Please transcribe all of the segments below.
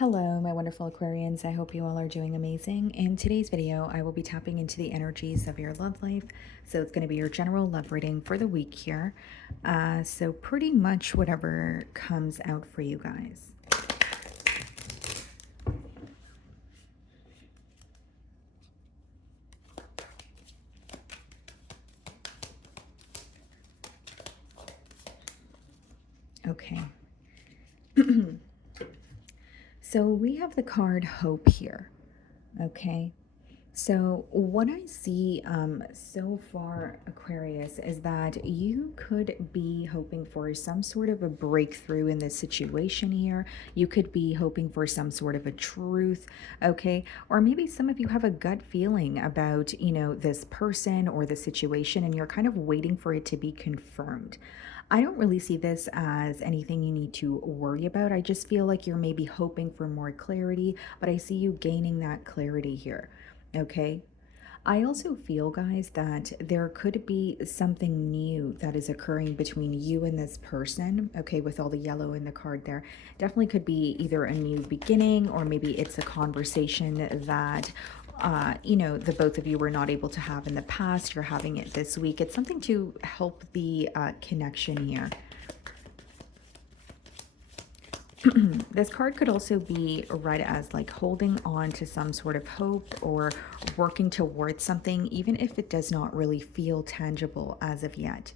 Hello, my wonderful Aquarians. I hope you all are doing amazing. In today's video, I will be tapping into the energies of your love life. So it's going to be your general love reading for the week here. So pretty much whatever comes out for you guys. Okay. So we have the card Hope here. Okay. So what I see so far, Aquarius, is that you could be hoping for some sort of a breakthrough in this situation here. You could be hoping for some sort of a truth, okay? Or maybe some of you have a gut feeling about, this person or the situation, and you're kind of waiting for it to be confirmed. I don't really see this as anything you need to worry about. I just feel like you're maybe hoping for more clarity, but I see you gaining that clarity here. Okay. I also feel, guys, that there could be something new that is occurring between you and this person. Okay, with all the yellow in the card there. Definitely could be either a new beginning or maybe it's a conversation that, the both of you were not able to have in the past. You're having it this week. It's something to help the connection here. This card could also be read as like holding on to some sort of hope or working towards something, even if it does not really feel tangible as of yet.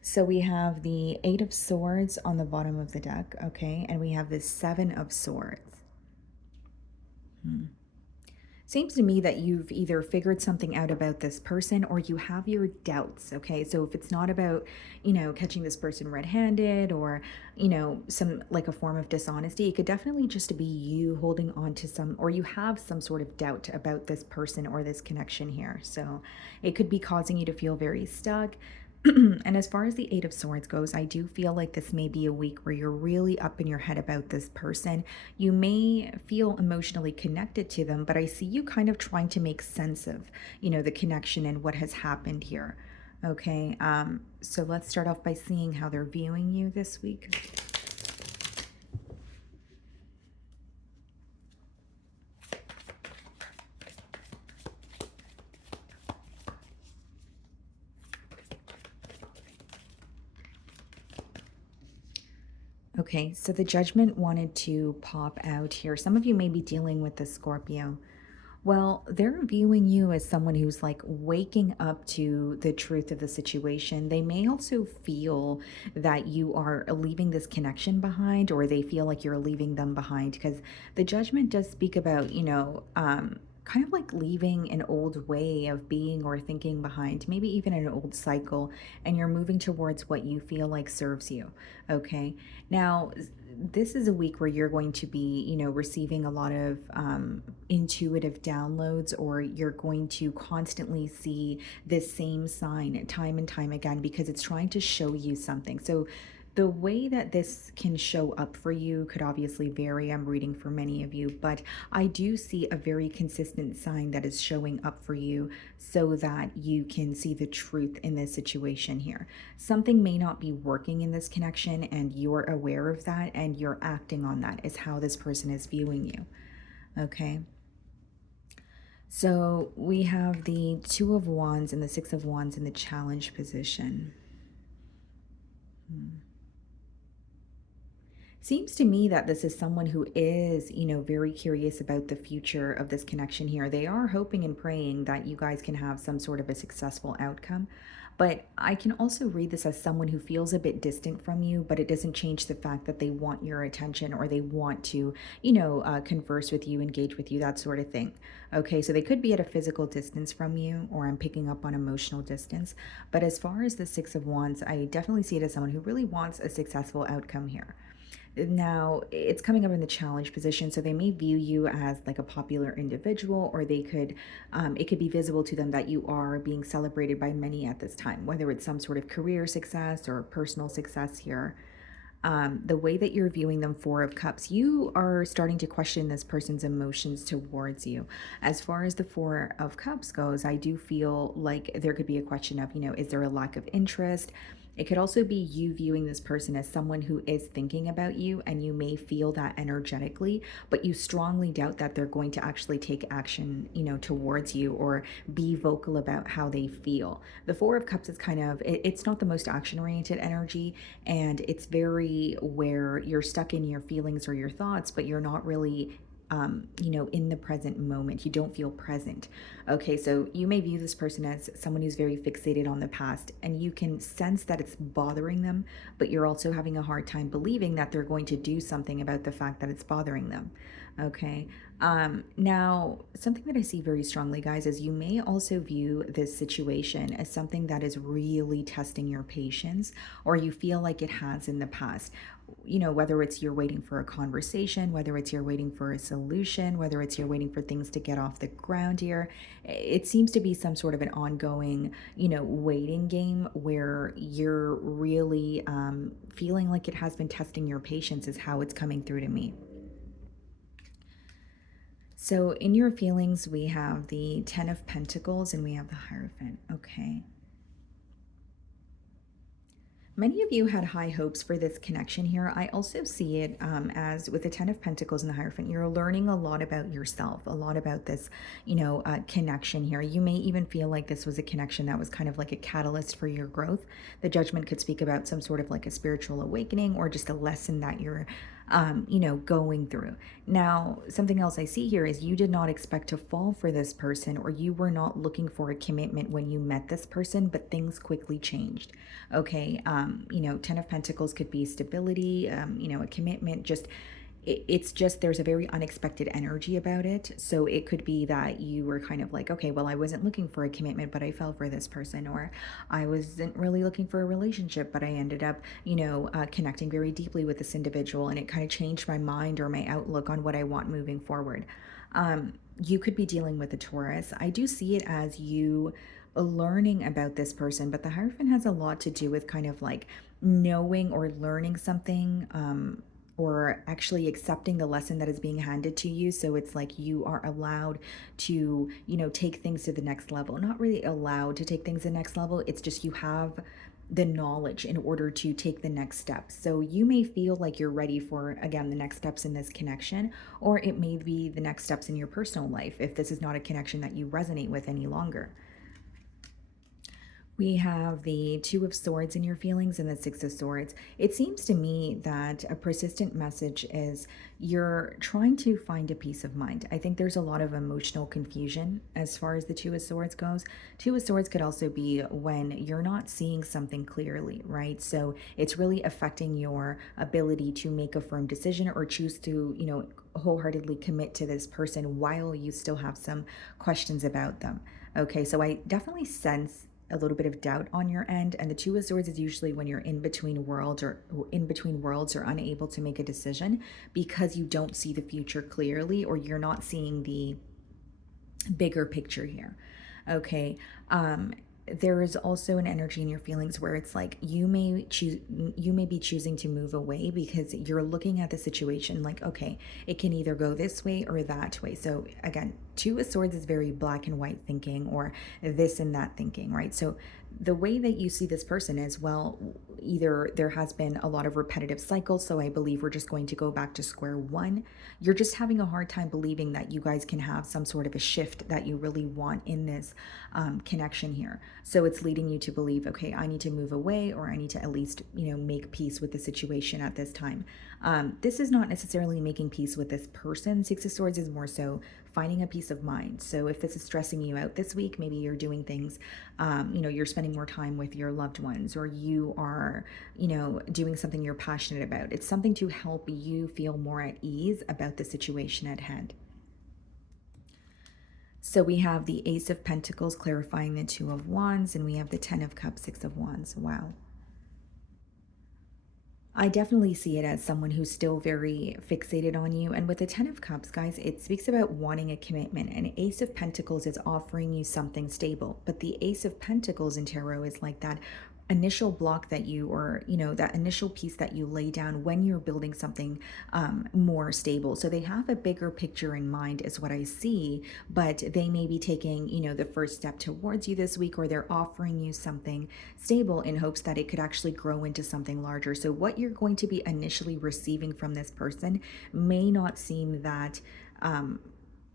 So we have the Eight of Swords on the bottom of the deck, okay? And we have the Seven of Swords. Seems to me that you've either figured something out about this person or you have your doubts, okay? So if it's not about, catching this person red-handed or, some like a form of dishonesty, it could definitely just be you holding on to some, or you have some sort of doubt about this person or this connection here. So it could be causing you to feel very stuck. And as far as the Eight of Swords goes, I do feel like this may be a week where you're really up in your head about this person. You may feel emotionally connected to them, but I see you kind of trying to make sense of, the connection and what has happened here. Okay, so let's start off by seeing how they're viewing you this week. Okay, so the Judgment wanted to pop out here. Some of you may be dealing with the Scorpio. Well, they're viewing you as someone who's like waking up to the truth of the situation. They may also feel that you are leaving this connection behind, or they feel like you're leaving them behind, because the Judgment does speak about, kind of like leaving an old way of being or thinking behind, maybe even an old cycle, and you're moving towards what you feel like serves you. Okay. Now, this is a week where you're going to be, receiving a lot of intuitive downloads, or you're going to constantly see this same sign time and time again because it's trying to show you something. So the way that this can show up for you could obviously vary. I'm reading for many of you, but I do see a very consistent sign that is showing up for you so that you can see the truth in this situation here. Something may not be working in this connection, and you're aware of that, and you're acting on that, is how this person is viewing you. Okay. So we have the Two of Wands and the Six of Wands in the challenge position. Seems to me that this is someone who is, very curious about the future of this connection here. They are hoping and praying that you guys can have some sort of a successful outcome. But I can also read this as someone who feels a bit distant from you, but it doesn't change the fact that they want your attention, or they want to, converse with you, engage with you, that sort of thing. Okay, so they could be at a physical distance from you, or I'm picking up on emotional distance. But as far as the Six of Wands, I definitely see it as someone who really wants a successful outcome here. Now, it's coming up in the challenge position, so they may view you as like a popular individual, or they could, it could be visible to them that you are being celebrated by many at this time, whether it's some sort of career success or personal success here. The way that you're viewing them, Four of Cups, you are starting to question this person's emotions towards you. As far as the Four of Cups goes, I do feel like there could be a question of, is there a lack of interest? It could also be you viewing this person as someone who is thinking about you, and you may feel that energetically, but you strongly doubt that they're going to actually take action, towards you, or be vocal about how they feel. The Four of Cups is kind of, it's not the most action oriented energy, and it's very where you're stuck in your feelings or your thoughts, but you're not really in the present moment. You don't feel present. Okay, so you may view this person as someone who's very fixated on the past, and you can sense that it's bothering them, but you're also having a hard time believing that they're going to do something about the fact that it's bothering them. Okay, now something that I see very strongly, guys, is you may also view this situation as something that is really testing your patience, or you feel like it has in the past. Whether it's you're waiting for a conversation, whether it's you're waiting for a solution, whether it's you're waiting for things to get off the ground here. It seems to be some sort of an ongoing, waiting game where you're really feeling like it has been testing your patience, is how it's coming through to me. So in your feelings, we have the Ten of Pentacles and we have the Hierophant. Okay. Many of you had high hopes for this connection here. I also see it as with the Ten of Pentacles and the Hierophant, you're learning a lot about yourself, a lot about this, connection here. You may even feel like this was a connection that was kind of like a catalyst for your growth. The Judgment could speak about some sort of like a spiritual awakening, or just a lesson that you're going through. Now, something else I see here is you did not expect to fall for this person, or you were not looking for a commitment when you met this person, but things quickly changed. Okay. Ten of Pentacles could be stability, a commitment, just it's just there's a very unexpected energy about it. So it could be that you were kind of like, okay, well, I wasn't looking for a commitment, but I fell for this person, or I wasn't really looking for a relationship, but I ended up, connecting very deeply with this individual, and it kind of changed my mind or my outlook on what I want moving forward. You could be dealing with a Taurus. I do see it as you learning about this person, but the Hierophant has a lot to do with kind of like knowing or learning something, or actually accepting the lesson that is being handed to you. So it's like you are allowed to, take things to the next level. Not really allowed to take things to the next level. It's just you have the knowledge in order to take the next steps. So you may feel like you're ready for, again, the next steps in this connection, or it may be the next steps in your personal life if this is not a connection that you resonate with any longer. We have the Two of Swords in your feelings and the Six of Swords. It seems to me that a persistent message is you're trying to find a peace of mind. I think there's a lot of emotional confusion as far as the Two of Swords goes. Two of Swords could also be when you're not seeing something clearly, right? So it's really affecting your ability to make a firm decision, or choose to, wholeheartedly commit to this person while you still have some questions about them. Okay, so I definitely sense a little bit of doubt on your end, and the Two of Swords is usually when you're in between worlds, or unable to make a decision because you don't see the future clearly, or you're not seeing the bigger picture here. Okay. There is also an energy in your feelings where it's like you may be choosing to move away because you're looking at the situation like, okay, it can either go this way or that way. So again, Two of Swords is very black and white thinking, or this and that thinking, right? So the way that you see this person is, well, either there has been a lot of repetitive cycles, so I believe we're just going to go back to square one. You're just having a hard time believing that you guys can have some sort of a shift that you really want in this connection here. So it's leading you to believe, okay, I need to move away, or I need to at least, make peace with the situation at this time. This is not necessarily making peace with this person. Six of Swords is more so finding a peace of mind. So if this is stressing you out this week, maybe you're doing things, you're spending more time with your loved ones, or you are, doing something you're passionate about. It's something to help you feel more at ease about the situation at hand. So we have the Ace of Pentacles clarifying the Two of Wands, and we have the Ten of Cups, Six of Wands. Wow. I definitely see it as someone who's still very fixated on you. And with the Ten of Cups, guys, it speaks about wanting a commitment. And Ace of Pentacles is offering you something stable. But the Ace of Pentacles in tarot is like that initial block that you, or that initial piece that you lay down when you're building something more stable. So they have a bigger picture in mind is what I see, but they may be taking the first step towards you this week, or they're offering you something stable in hopes that it could actually grow into something larger. So what you're going to be initially receiving from this person may not seem that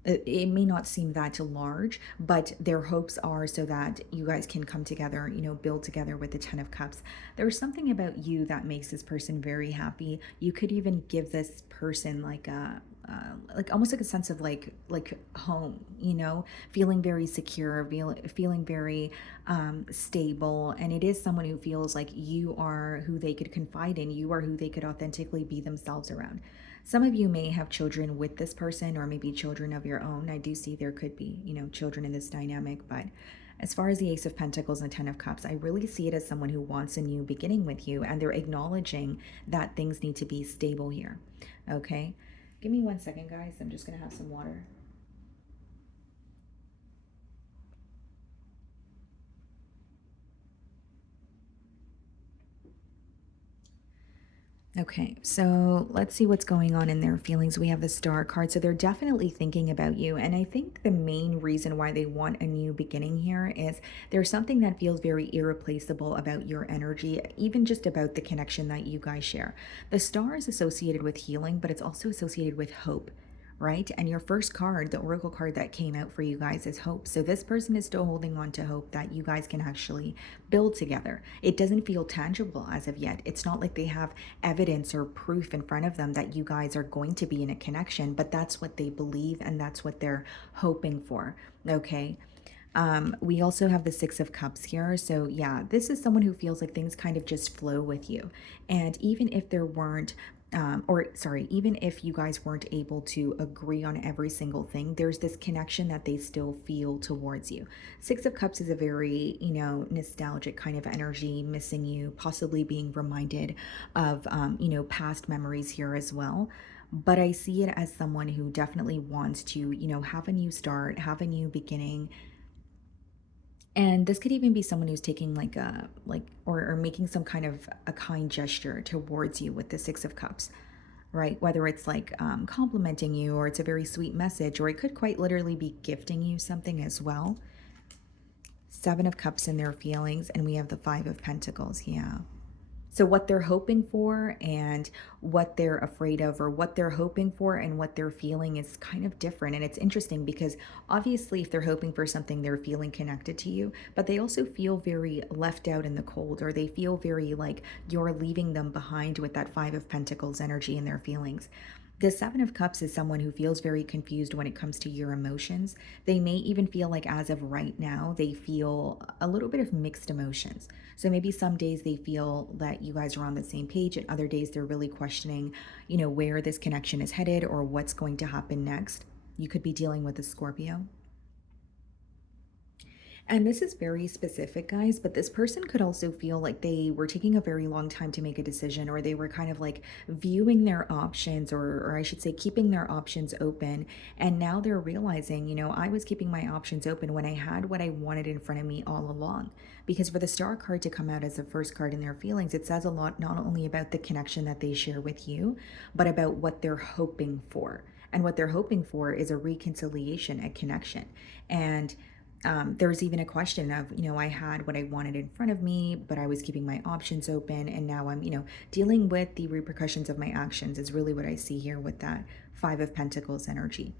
it may not seem that large, but their hopes are so that you guys can come together, build together with the 10 of Cups. There's something about you that makes this person very happy. You could even give this person like like almost like a sense of like home, feeling very secure, feeling very stable. And it is someone who feels like you are who they could confide in, you are who they could authentically be themselves around. Some of you may have children with this person, or maybe children of your own. I do see there could be, children in this dynamic. But as far as the Ace of Pentacles and Ten of Cups, I really see it as someone who wants a new beginning with you, and they're acknowledging that things need to be stable here. Okay? Give me 1 second, guys. I'm just going to have some water. Okay, so let's see what's going on in their feelings. We have the Star card, so they're definitely thinking about you. And I think the main reason why they want a new beginning here is there's something that feels very irreplaceable about your energy, even just about the connection that you guys share. The Star is associated with healing, but it's also associated with hope. Right? And your first card, the Oracle card that came out for you guys, is hope. So this person is still holding on to hope that you guys can actually build together. It doesn't feel tangible as of yet. It's not like they have evidence or proof in front of them that you guys are going to be in a connection, but that's what they believe and that's what they're hoping for. Okay. We also have the Six of Cups here. So yeah, this is someone who feels like things kind of just flow with you. And even if there weren't even if you guys weren't able to agree on every single thing, there's this connection that they still feel towards you. Six of Cups is a very, nostalgic kind of energy, missing you, possibly being reminded of, past memories here as well. But I see it as someone who definitely wants to, have a new start, have a new beginning. And this could even be someone who's taking or making some kind of a kind gesture towards you with the Six of Cups, right? Whether it's like complimenting you, or it's a very sweet message, or it could quite literally be gifting you something as well. Seven of Cups in their feelings, and we have the Five of Pentacles. Yeah. So what they're hoping for and what they're afraid of, or what they're hoping for and what they're feeling, is kind of different. And it's interesting because obviously if they're hoping for something, they're feeling connected to you, but they also feel very left out in the cold, or they feel very like you're leaving them behind with that Five of Pentacles energy in their feelings. The Seven of Cups is someone who feels very confused when it comes to your emotions. They may even feel like, as of right now, they feel a little bit of mixed emotions. So maybe some days they feel that you guys are on the same page, and other days they're really questioning, where this connection is headed or what's going to happen next. You could be dealing with a Scorpio. And this is very specific, guys, but this person could also feel like they were taking a very long time to make a decision, or they were kind of like viewing their options, or I should say, keeping their options open. And now they're realizing, I was keeping my options open when I had what I wanted in front of me all along. Because for the Star card to come out as the first card in their feelings, it says a lot, not only about the connection that they share with you, but about what they're hoping for. And what they're hoping for is a reconciliation, a connection. And there's even a question of, I had what I wanted in front of me, but I was keeping my options open. And now I'm, dealing with the repercussions of my actions, is really what I see here with that Five of Pentacles energy.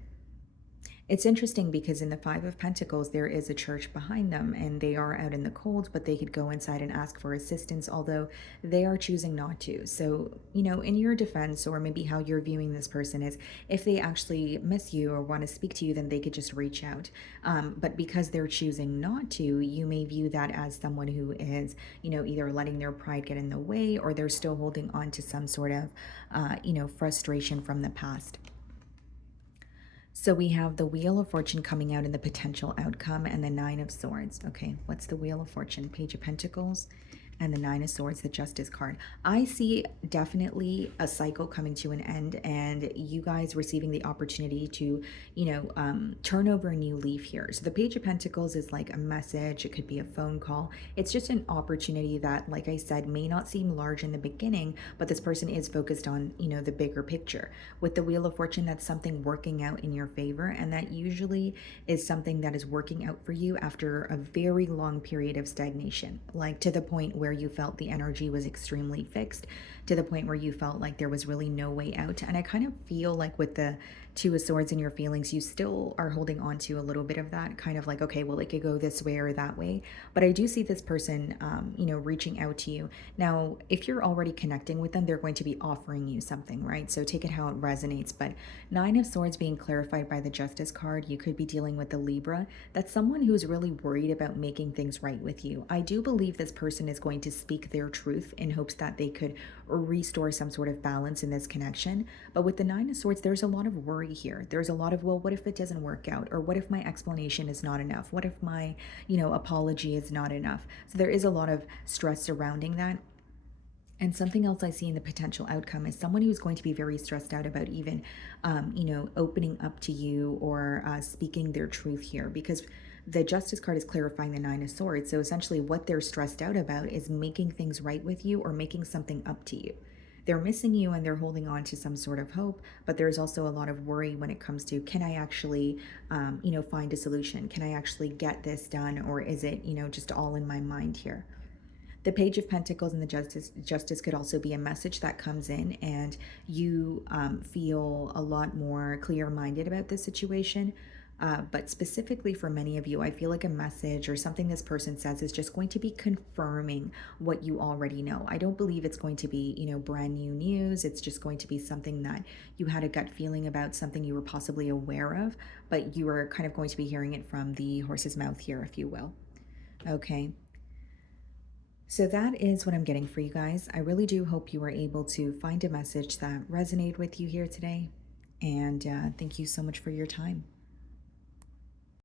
It's interesting because in the Five of Pentacles, there is a church behind them, and they are out in the cold, but they could go inside and ask for assistance, although they are choosing not to. So, in your defense, or maybe how you're viewing this person is, if they actually miss you or want to speak to you, then they could just reach out. But because they're choosing not to, you may view that as someone who is, either letting their pride get in the way, or they're still holding on to some sort of, frustration from the past. So we have the Wheel of Fortune coming out in the potential outcome, and the Nine of Swords. Okay, what's the Wheel of Fortune? Page of Pentacles, and the Nine of Swords, the Justice card. I see definitely a cycle coming to an end, and you guys receiving the opportunity to, turn over a new leaf here. So the Page of Pentacles is like a message. It could be a phone call. It's just an opportunity that, like I said, may not seem large in the beginning, but this person is focused on, the bigger picture. With the Wheel of Fortune, that's something working out in your favor, and that usually is something that is working out for you after a very long period of stagnation, like to the point where you felt the energy was extremely fixed, to the point where you felt like there was really no way out. And I kind of feel like with the Two of Swords in your feelings, you still are holding on to a little bit of that, kind of like, okay, well, it could go this way or that way. But I do see this person, reaching out to you. Now, if you're already connecting with them, they're going to be offering you something, right? So take it how it resonates. But Nine of Swords being clarified by the Justice card, you could be dealing with the Libra. That's someone who's really worried about making things right with you. I do believe this person is going to speak their truth in hopes that they could restore some sort of balance in this connection. But with the Nine of Swords, there's a lot of worry here. There's a lot of, well, what if it doesn't work out? Or what if my explanation is not enough? What if my, apology is not enough? So there is a lot of stress surrounding that. And something else I see in the potential outcome is someone who's going to be very stressed out about even, opening up to you or speaking their truth here, because the Justice card is clarifying the Nine of Swords. So essentially, what they're stressed out about is making things right with you or making something up to you. They're missing you and they're holding on to some sort of hope, but there's also a lot of worry when it comes to, can I actually, find a solution? Can I actually get this done? Or is it, just all in my mind here? The Page of Pentacles and the Justice could also be a message that comes in, and you feel a lot more clear-minded about this situation. But specifically for many of you, I feel like a message or something this person says is just going to be confirming what you already know. I don't believe it's going to be, brand new news. It's just going to be something that you had a gut feeling about, something you were possibly aware of, but you are kind of going to be hearing it from the horse's mouth here, if you will. Okay. So that is what I'm getting for you guys. I really do hope you were able to find a message that resonated with you here today. And thank you so much for your time.